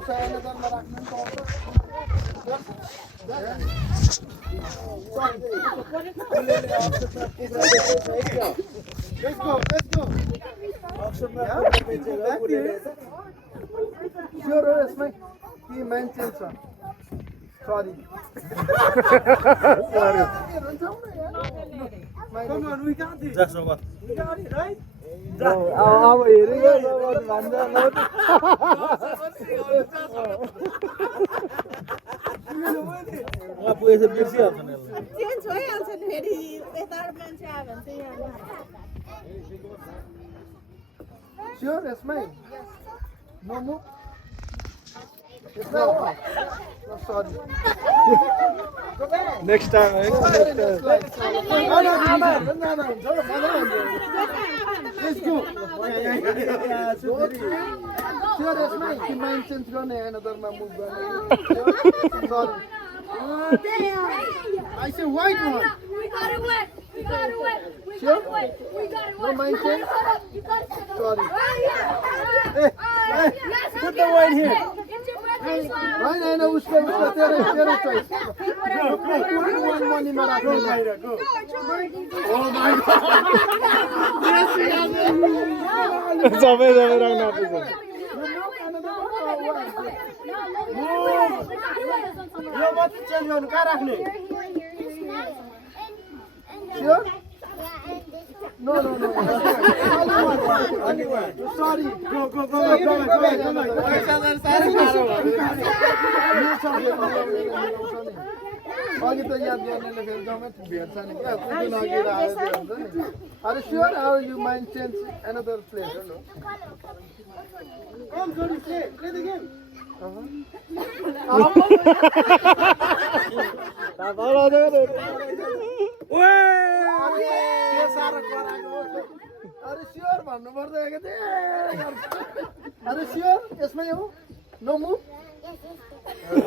Let's go. Sure, yes, my he mentioned some. Sorry. Come on, we got this. Just over. We got it, right? अब हेरेको भन्छ पुगेछ बिर्सिहाल्छ नि change भइहाल्छ नि फेरि यताबाट मान्छे आयो भने चाहिँ यहाँ Sure, yes, mine. No more. Yes, no. No, sorry. Next time है Let's go. Sure, yes, mine. He mentions going another move. Sorry. I say white one. We got it wet. We got it wet. We got Sure? it wet. We got it No wet. mention. You got it. Sorry. Yes, Put the white here. It's your birthday song. Right, I know उसको तेरे choice. One money में रखो. Oh my God. सबै राख्नु आँटेछ यो मात्र change गर्नु कहाँ राख्ने? Sure? No. Sorry. Go. अघि त याद गर्नेले फेरि गाउँमै भेट्छ नि क्या कुन अघि आएर हुन्छ नि अरे sure how you mind change another place come जोडी प्ले द गेम अरे स्योर भन्नु पर्दैन के अरे स्योर यसमै हो नो मुभ $1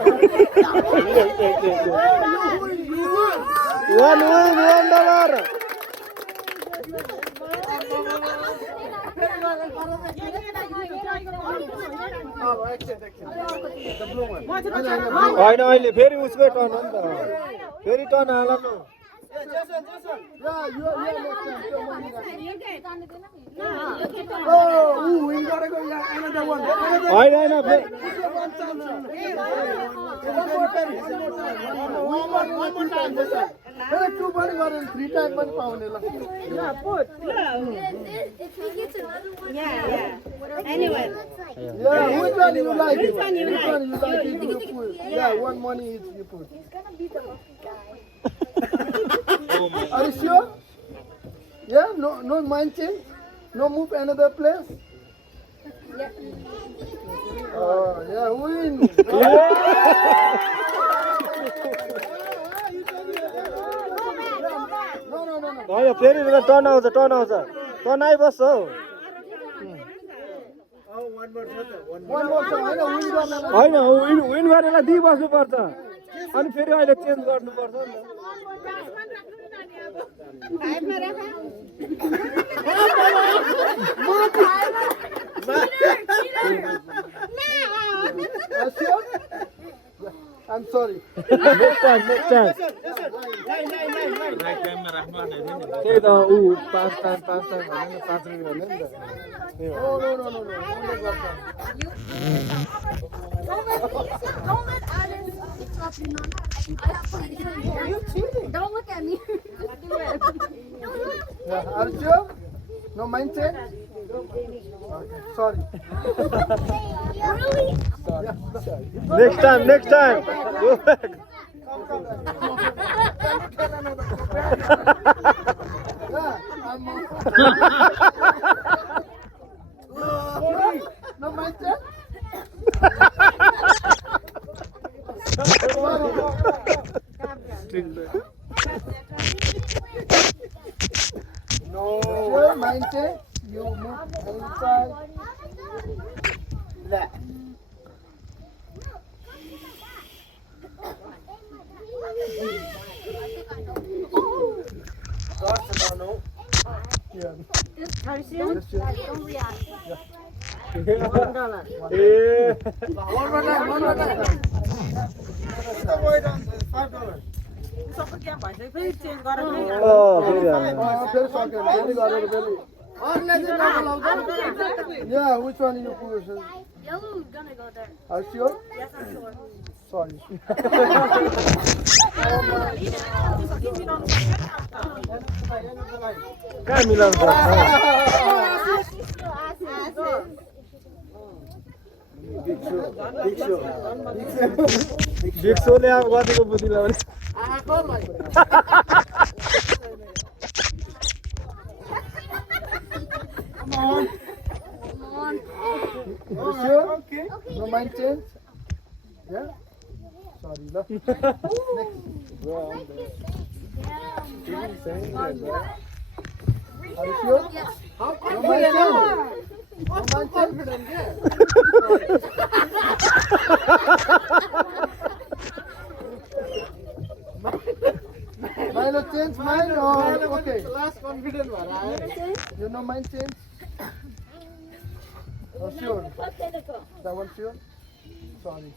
होइन अहिले फेरि उसकै टर्न हो नि त फेरि टर्न हाल्नु होइन टु पनि गऱ्यो भने 3 टाइम पनि पाउने ल Anyway. Yeah, which one you like? Which one you like? You put. Yeah, one money each you put. Are you sure? Yeah, no mind change? No move another place? Oh, yeah, win. No. होइन फेरि turn आउँछ turn आइबस्छ हौ One more time. होइन win गरेलाई दिइबस्नुपर्छ अनि फेरि अहिले change गर्नुपर्छ नि Sure? I'm sorry. Next time त्यही त ऊ 5 टाइम भन्यो नि 5 रुपियाँ भन्यो नि त No. Don't let others stop you, Mama. You're cheating. Don't look at me. Yeah, are you sure? No mind change? Okay, sorry. Really? Next time go back No mind change? No mind change? You move inside. Are you serious? Don't react. One more time. सबै क्या भइसक्यो फेरि change गरेर नै फेरि सक्यो फेरि गरेर फेरि अरूले चाहिँ नबोलाउँछ Yeah, which one you push? Yellow is gonna go there. Are you sure? Yes, I'm sure. Sorry. कहाँ मिलाउनु पर्छ बिग सोले अब कतिको बुद्धि लगाउने Come on. You sure? No mind change? Yeah? Sorry, look. Are you sure? Yes. No mind change? No mind confident, yeah? Milo change mind or okay? Last confident one. You know mind change? Oh, sure. That one sure? Sorry.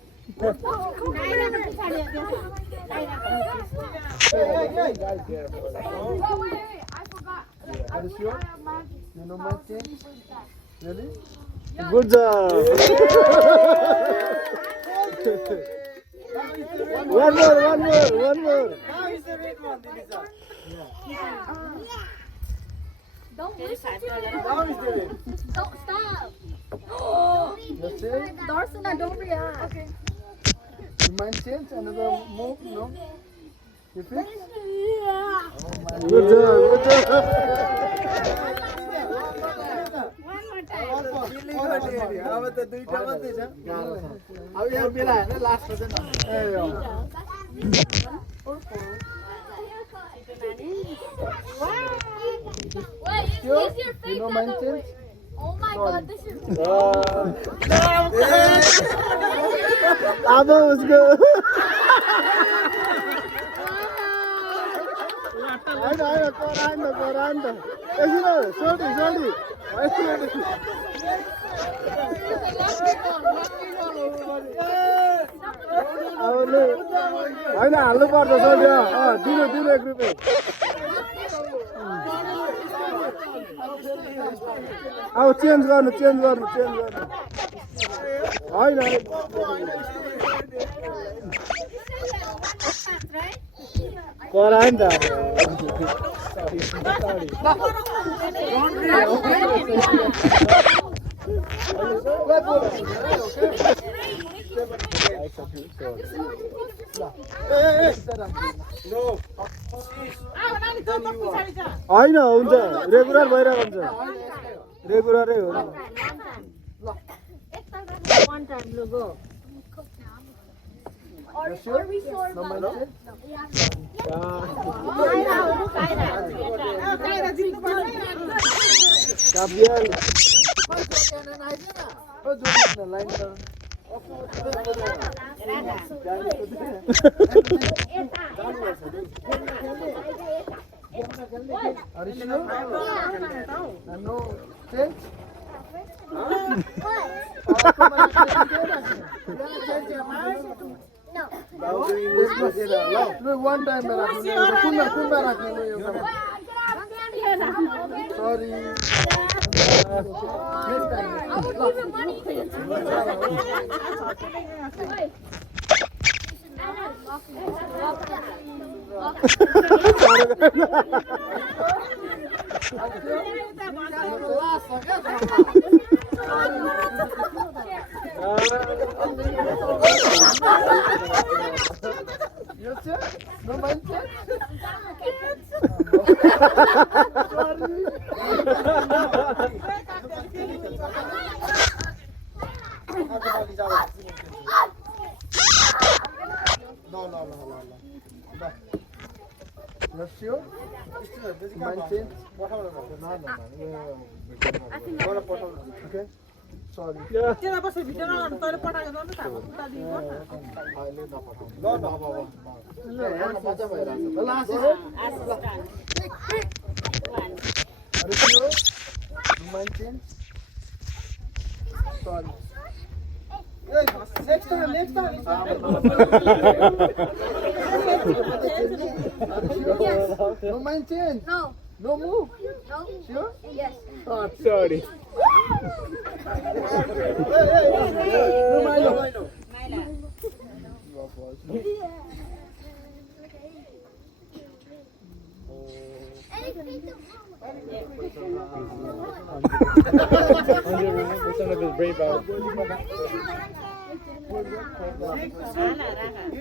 Are you sure? You know mind change? Really? Good जब one more Don't listen to him. Don't stop. That's it? Darcina, don't react. Okay. You mind change? Another move? No? You fix? good job One more time. अब त दुईटा मात्रै छ अब यहाँ बेला हैन लास्टमा चाहिँ ए Wait, You use your you face. know mind change? Oh my god, this is. अब उसको होइन कराइन त एकछिन सोल्टी होइन हाल्नु पर्छ सोल्टी दिनु एक रुपियाँ अब चेन्ज गर्नु होइन करायो नि त होइन हुन्छ रेगुलर भइरहेको हुन्छ रेगुलरै हो One time, we'll go. Are we sure? No mind change? काबियल Oh, do line down. Are you sure? And no change? Look, one time sorry. Next time. I would give him money. Wait. You sure? No mind change? No. You sure? Mind change? Okay. Sorry. त्यसलाई बस्यो video नगर्नु तैँले पठाएको त अन्त थाहा उता दिएको Mind change? Sorry. Next time. No mind change. No. No move. No. Sure? Yes. Sorry. No Milo. Son of his brave out. You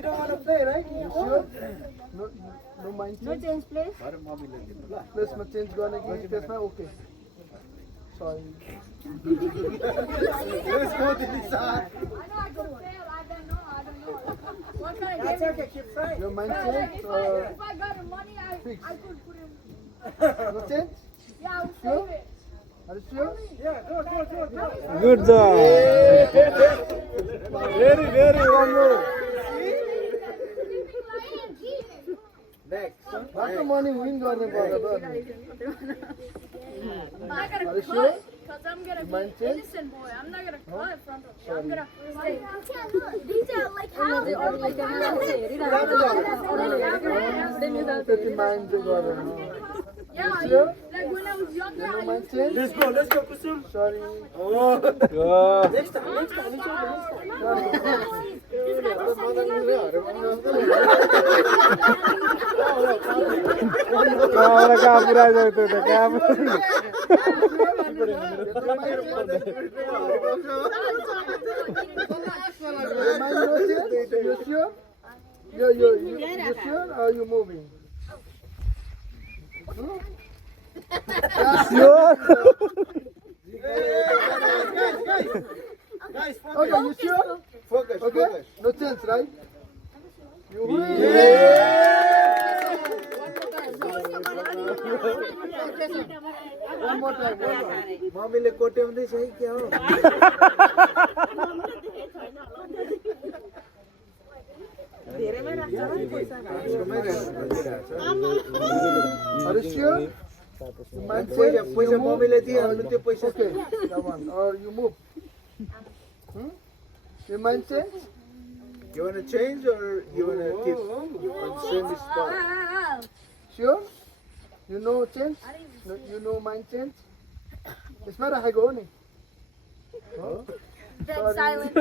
don't want to play, right? Sure? No mind No change. change, please. Place ma change गर्ने कि त्यसमा okay. Sorry. Let's go to the side. What can I That's get? okay, keep trying. Your mind change or If I got the money, fix? I could put him. No change? Yeah, I would Sure? save it. Are you sure? Yeah, go. Good job. Very one more. Next. After money win गर्ने पर्छ त अनि. I'm not gonna Are you cut sure? because I'm gonna be Mind an change? innocent boy. I'm not gonna cut in front of you. I'm gonna stay. त्यति mind चाहिँ गरेन. Yeah, Sure? like when I was younger, No I mind used change? Let's go, Kusum. Sorry. Yeah. Next time. Kau kau pura itu tu kau. You sure? You sure? Or you moving? Sure. Guys, focus. Okay, you sure? Focus, Okay? focus. No chance, right? You win. One more time. मम्मीले कोट्याउँदैछ है क्या हो Are you sure? पैसा मम्मीले दिइहाल्नु त्यो पैसा Okay, that one. Or you move. You mind change? You want to change or you want to keep on the same spot? Sure? You know change? No, you know mind change? यसमा राखेको हो नि. dead silent.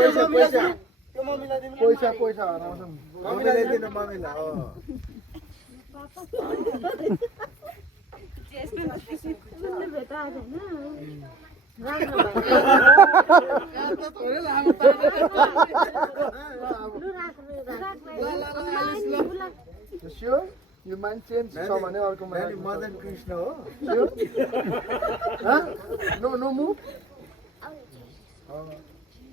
पैसा पैसा पैसा पैसा हराउँछौँ. मम्मीलाई दिनु मम्मीलाई अँ You sure? You mind change छ भने अर्कोमा नानी मदन कृष्ण हो Sure? Huh? No move?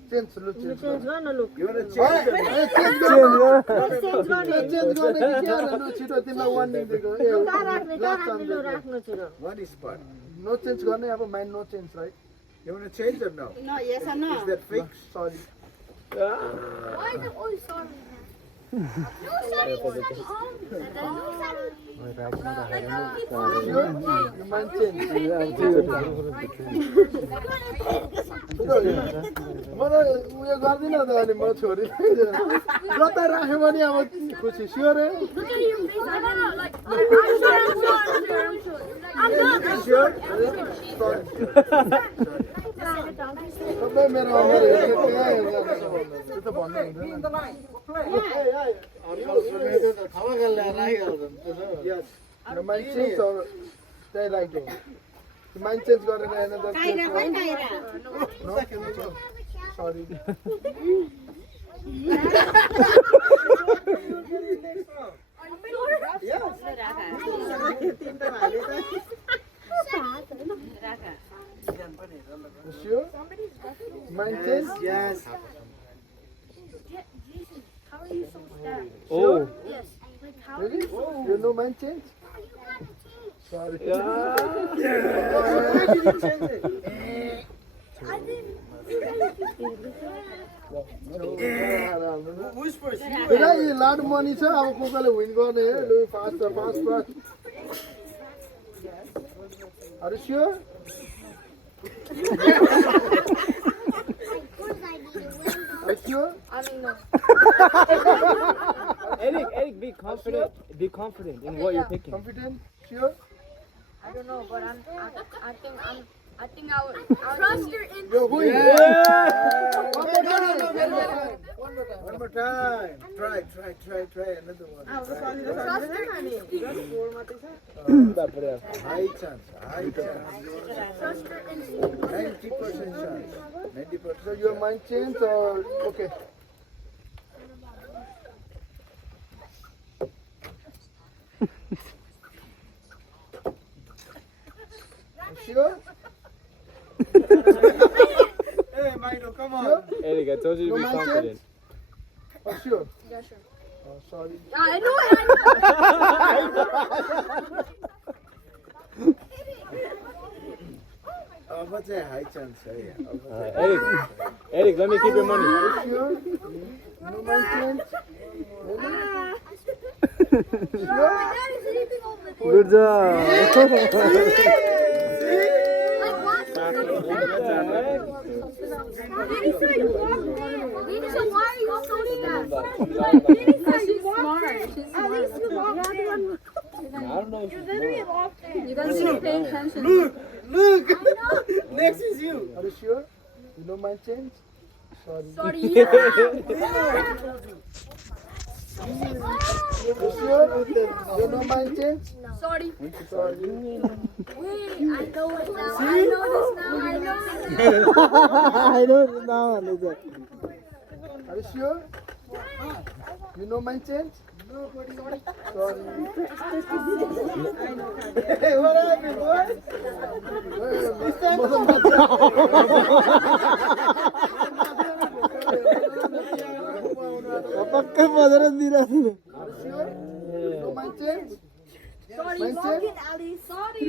Change, look, change. You want to change or not? Change गर्ने कि क्या लु छिटो तिमीलाई वार्निङ दिएको One spot. नो चेन्ज गर्ने अब mind no change right You want to change or no? No, yes or no? Is that fixed? सरी Why is it always sorry? Yo mind change मलाई उयो गर्दिनँ त अनि म छोरीलाई कता राख्यो भने अब खुसी स्योर है Look at you. Like, I'm sure. Sure सबै मेरो अनुहार हेरेर कहाँ हेर्छ त्यो त भन्नु हुँदैन Yes. यो माइन्ड चेन्ज त्यही लाग्यो माइन्ड चेन्ज गरेर हेर्न त सरी Sure? Mind change? Yes. How are you so stacked? Oh. Yes. Like, how? Really? You know mind change? Sorry. Who's first? बेटा यो लाड मनी छ अब कोकाले विन गर्ने है लु fast Are you sure? Are you sure? I mean, no. Eric, be confident. Be confident in what you're picking. Confident? Sure? I don't know, but I think I would trust your instinct. Yo, who is Yeah. it? One more time. One more time. Try another one. Trust your instinct. High chance. Trust your instinct. 90% chance. 90%. So your mind changed or okay? Sure? Hey, Milo, come on. Sure? Eric, I told you to No be mind confident. change? Oh, sure. Yeah, sure. Oh, sorry. I know it. What's a high chance? Eric, let me keep your money. Sure? No mind change? Good job. Daddy said you walked in. Daddy said, why are you so sad? Daddy said you walked in. At least you walked in. I don't know if You literally walked in. You guys should pay attention. Look. Next is you. Are you sure? You no mind change? Sorry. Sorry, yeah. You sure? You no mind change? Sorry. Sorry. Wait, I know it now. I know this now. I know it. I don't know. Are you sure? You no mind change? Sorry. Hey, what happened, boy? पक्का Padhar दिइराख्नु No mind change? Sorry. Mind change? Sorry.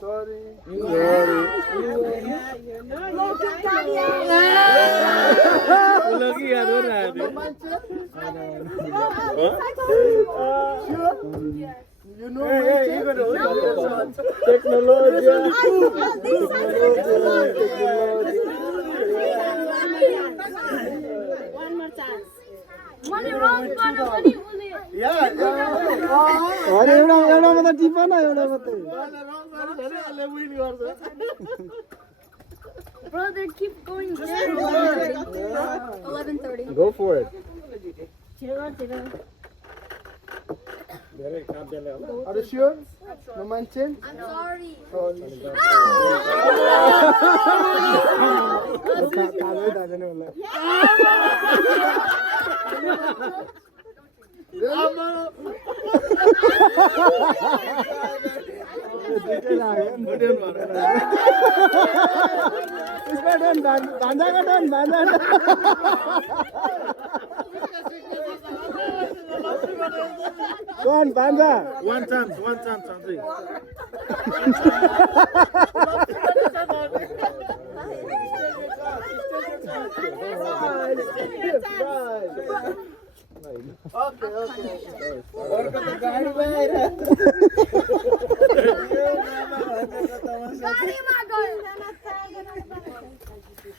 Sorry. लगी याद हो रहा है No mind change? Sure? You know mind change? Technology One more chance. Money wrong, money. अरे एउटा मात्र tip न एउटा मात्रै Brother, keep going. 11:30. Go for it. Are you sure? No mind change? I'm sorry. Sorry. कालै थाहा छैन मलाई भान्जाको टन भान्जा टन भान्जा One chance, Andre.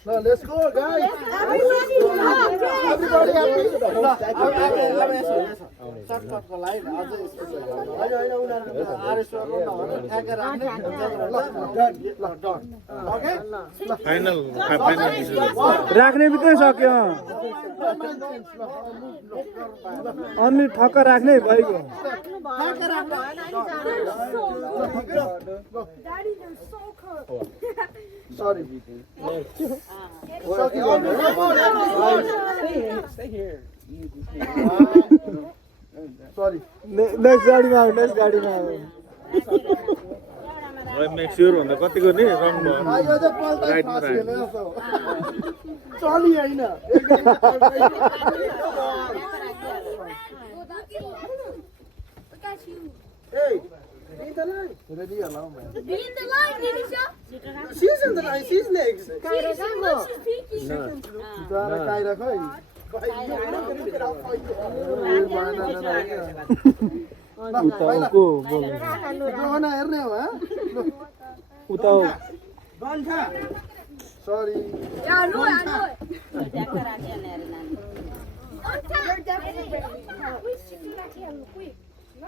Now let's go, guys. Everybody Final. राख्ने बित्तिकै सक्यो अनि ठक्क राख्ने भइगयो Daddy, they're so cool. Sorry. Sorry. Next गाडीमा आऊ नेक्स्ट गाडीमा आऊ Make sure on the कतिको नि रङ भयो यो चाहिँ पल्टा फास हेर्नु यसो चली हैन Look at you. रेडी होला म Be in the line, Nisha. She's in the line, she's next. She's peeking. जान काइ राख है उताको बोल जोना हेर्ने हो ह उता Sorry. Yeah, I know it. I know it. You're definitely ready. We should do that here real quick. No.